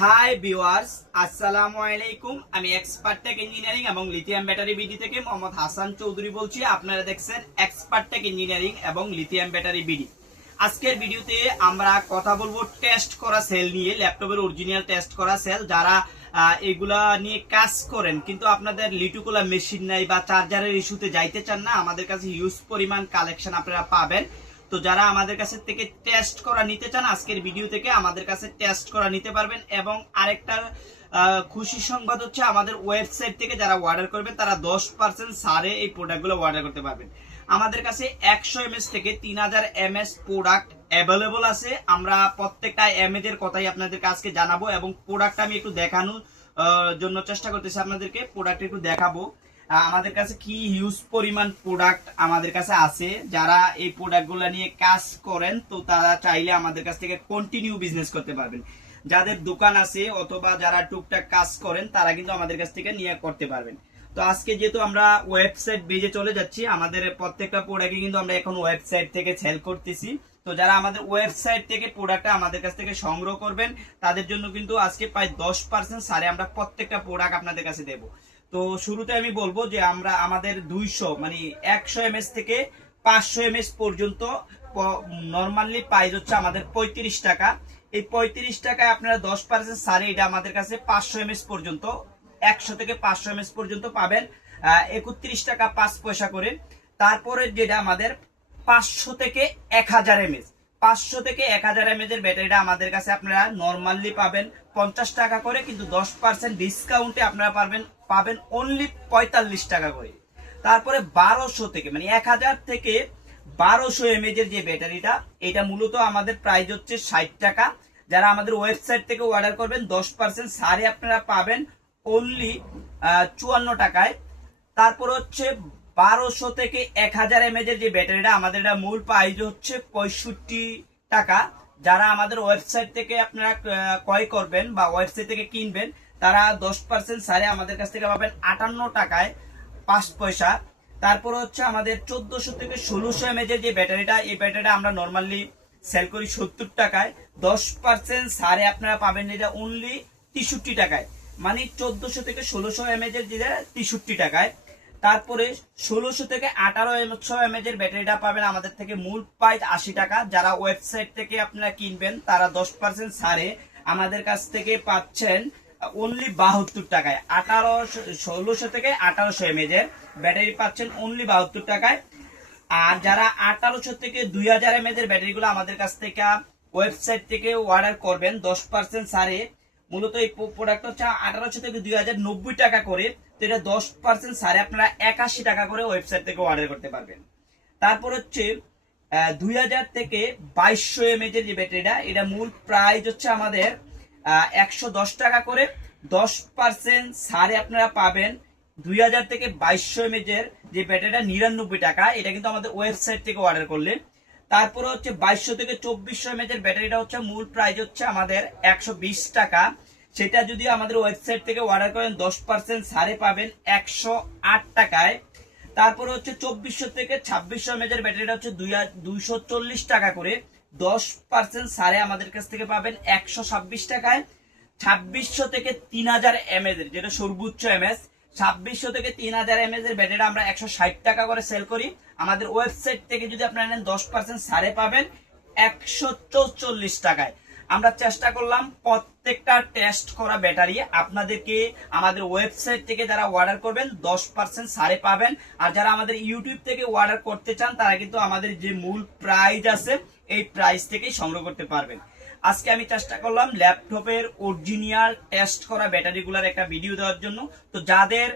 Hi viewers, আসসালামু আলাইকুম। আমি এক্সপার্ট টেক ইঞ্জিনিয়ারিং এবং লিথিয়াম ব্যাটারি বিডি থেকে মোহাম্মদ হাসান চৌধুরী বলছি। আপনারা দেখছেন এক্সপার্ট টেক ইঞ্জিনিয়ারিং এবং লিথিয়াম ব্যাটারি বিডি। আজকের ভিডিওতে আমরা কথা বলবো টেস্ট করা সেল নিয়ে, ল্যাপটপের অরিজিনাল টেস্ট করা সেল। যারা এগুলা নিয়ে কাজ করেন কিন্তু আপনাদের লিটুকোলা মেশিন নাই বা চার্জারের ইস্যুতে যাইতে চান না, আমাদের কাছে হিউজ পরিমাণ কালেকশন আপনারা পাবেন। তো যারা আমাদের কাছে থেকে টেস্ট করা নিতে চান, আজকের ভিডিও থেকে আমাদের কাছে টেস্ট করা নিতে পারবেন। এবং আরেকটা খুশি সংবাদ হচ্ছে, আমাদের ওয়েবসাইট থেকে যারা অর্ডার করবেন তারা 10% ছাড়ে এই প্রোডাক্টগুলো অর্ডার করতে পারবেন। আমাদের কাছে 100 mAh থেকে 3000 mAh প্রোডাক্ট অ্যাভেলেবল আছে। আমরা প্রত্যেকটা mAh এর কথাই আপনাদেরকে আজকে জানাবো এবং প্রোডাক্টটা আমি একটু দেখানোর জন্য চেষ্টা করতেছি, আপনাদেরকে প্রোডাক্ট একটু দেখাবো। আমাদের কাছে কি হিউজ পরিমাণ প্রোডাক্ট আমাদের কাছে আছে। যারা এই প্রোডাক্টগুলো নিয়ে কাজ করেন তো তারা চাইলে আমাদের কাছ থেকে কন্টিনিউ বিজনেস করতে পারবেন। যাদের দোকান আছে অথবা যারা টুকটাক কাজ করেন তারা কিন্তু আমাদের কাছ থেকে নিয়ে করতে পারবেন। তো আজকে যেহেতু আমরা ওয়েবসাইট বেজে চলে যাচ্ছি, আমাদের প্রত্যেকটা প্রোডাক্টই কিন্তু আমরা এখন ওয়েবসাইট থেকে সেল করতেছি। তো যারা আমাদের ওয়েবসাইট থেকে প্রোডাক্টটা আমাদের কাছ থেকে সংগ্রহ করবেন তাদের জন্য কিন্তু আজকে প্রায় 10% ছাড়ে আমরা প্রত্যেকটা প্রোডাক্ট আপনাদের কাছে দেবো। তো শুরুতে আমি বলবো যে আমরা আমাদের 100 mAh থেকে 500 mAh পর্যন্ত নরমালি প্রাইস হচ্ছে আমাদের 35 টাকা। এই 35 টাকায় আপনারা 10% ছাড়ে এটা আমাদের কাছে 500 mAh পর্যন্ত, 100 থেকে 500 mAh পর্যন্ত পাবেন 31 টাকা 5 পয়সা করে। তারপরে যেটা আমাদের 500 থেকে 1000 mAh, 500 থেকে 1000 mAh এর ব্যাটারিটা আমাদের কাছে আপনারা নরমালি পাবেন 50 টাকা করে, কিন্তু 10% ডিসকাউন্টে আপনারা পাবেন অনলি 45 টাকা করে। তারপরে 1200 থেকে 1000 থেকে 1200 mAh এর যে ব্যাটারিটা, এটা মূলত আমাদের প্রাইস হচ্ছে 60 টাকা। যারা আমাদের ওয়েবসাইট থেকে অর্ডার করবেন 10% ছাড়ে আপনারা পাবেন অনলি 54 টাকায়। তারপর হচ্ছে 1200 থেকে 1000 mAh এর যে ব্যাটারিটা, আমাদের এটা মূল প্রাইস হচ্ছে 65 টাকা। যারা আমাদের ওয়েবসাইট থেকে আপনারা ক্রয় করবেন বা ওয়েবসাইট থেকে কিনবেন তারা 10% ছাড়ে আমাদের কাছ থেকে পাবেন 58 টাকায় 5 পয়সা। তারপর হচ্ছে আমাদের 1400 থেকে 1600 mAh এর যে ব্যাটারিটা, এই ব্যাটারিটা আমরা নরমালি সেল করি 70 টাকায়। 10% ছাড়ে আপনারা পাবেন এটা অনলি 63 টাকায়, মানে 1400 থেকে 1600 mAh এর যেটা 63 টাকায়। তারপরে 1600 থেকে 1800 mAh এর ব্যাটারিটা পাবেন আমাদের থেকে মূল প্রাইস 80 টাকা। যারা ওয়েবসাইট থেকে আপনারা কিনবেন তারা 10% ছাড়ে আমাদের কাছ থেকে পাচ্ছেন অনলি 72 টাকায়। 1600 থেকে 1800 mAh এর ব্যাটারি পাচ্ছেন অনলি 72 টাকায়। আর যারা 1800 থেকে 2000 mAh এর ব্যাটারিগুলো আমাদের কাছ থেকে ওয়েবসাইট থেকে অর্ডার করবেন 10% ছাড়ে, মূলত এই প্রোডাক্ট হচ্ছে 1800 থেকে 2000 90 টাকা করে। তো এটা 10% ছাড়ে আপনারা 81 টাকা করে ওয়েবসাইট থেকে অর্ডার করতে পারবেন। তারপর হচ্ছে 2000 থেকে 2200 mAh এর যে ব্যাটারিটা, এটা মূল প্রাইস হচ্ছে আমাদের 110 টাকা করে। 10% ছাড়ে আপনারা পাবেন 2000 থেকে 2200 mAh এর যে ব্যাটারিটা 99 টাকা। এটা কিন্তু আমাদের ওয়েবসাইট থেকে অর্ডার করলে। তারপরে হচ্ছে 2200 থেকে 2400 mAh এর ব্যাটারিটা হচ্ছে মূল প্রাইস হচ্ছে আমাদের 120 টাকা। সেটা যদি আমাদের ওয়েবসাইট থেকে অর্ডার করেন 10% ছাড়ে পাবেন 108 টাকায়। তারপরে হচ্ছে 2400 থেকে 2600 mAh এর ব্যাটারিটা হচ্ছে 240 টাকা করে। 10% ছাড়ে আমাদের কাছ থেকে পাবেন 126 টাকায়। 2600 থেকে 3000 mAh এর যেটা সর্বোচ্চ mAh, 2600 থেকে 3000 mAh এর ব্যাটারি আমরা 160 টাকা করে সেল করি। আমাদের ওয়েবসাইট থেকে যদি আপনারা নেন 10% ছাড়ে পাবেন 144 টাকায়। আমরা চেষ্টা করলাম প্রত্যেকটা টেস্ট করা ব্যাটারি আপনাদেরকে আমাদের ওয়েবসাইট থেকে যারা অর্ডার করবেন 10% ছাড়ে পাবেন। আর যারা আমাদের ইউটিউব থেকে অর্ডার করতে চান তারা কিন্তু আমাদের যে মূল প্রাইস আছে এই প্রাইস থেকেই সংগ্রহ করতে পারবেন। আজকে আমি চেষ্টা করলাম ল্যাপটপের অরিজিনাল টেস্ট করা ব্যাটারিগুলোর একটা ভিডিও দেওয়ার জন্য। তো যাদের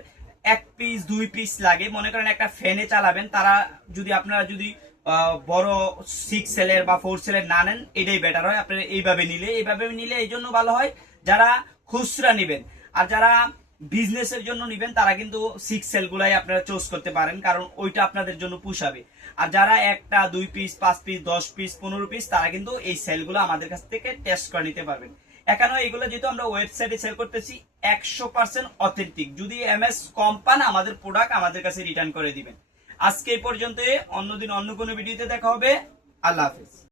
1 পিস 2 পিস লাগে, মনে করেন একটা ফ্যানে চালাবেন, তারা আপনারা যদি বড় 6 সেলের বা 4 সেলের না নেন, এটাই বেটার হয়। আপনারা এইভাবে নিলে এই জন্য ভালো হয় যারা খুচরা নেবেন। আর যারা বিজনেসের জন্য নেবেন তারা কিন্তু 6 সেল গুলাই আপনারা চুজ করতে পারেন, কারণ ওইটা আপনাদের জন্য পুষাবে। আর যারা 1টা 2 পিস 5 পিস 10 পিস 15 পিস তারা কিন্তু এই সেলগুলো আমাদের কাছ থেকে টেস্ট করে নিতে পারবেন। এখানে এগুলো যেহেতু আমরা ওয়েবসাইটে সেল করতেছি 100% অথেন্টিক। যদি এমএস কম পান আমাদের প্রোডাক্ট আমাদের কাছে রিটার্ন করে দিবেন। আজকে এই পর্যন্ত, অন্যদিন অন্য কোনো ভিডিওতে দেখা হবে। আল্লাহ হাফেজ।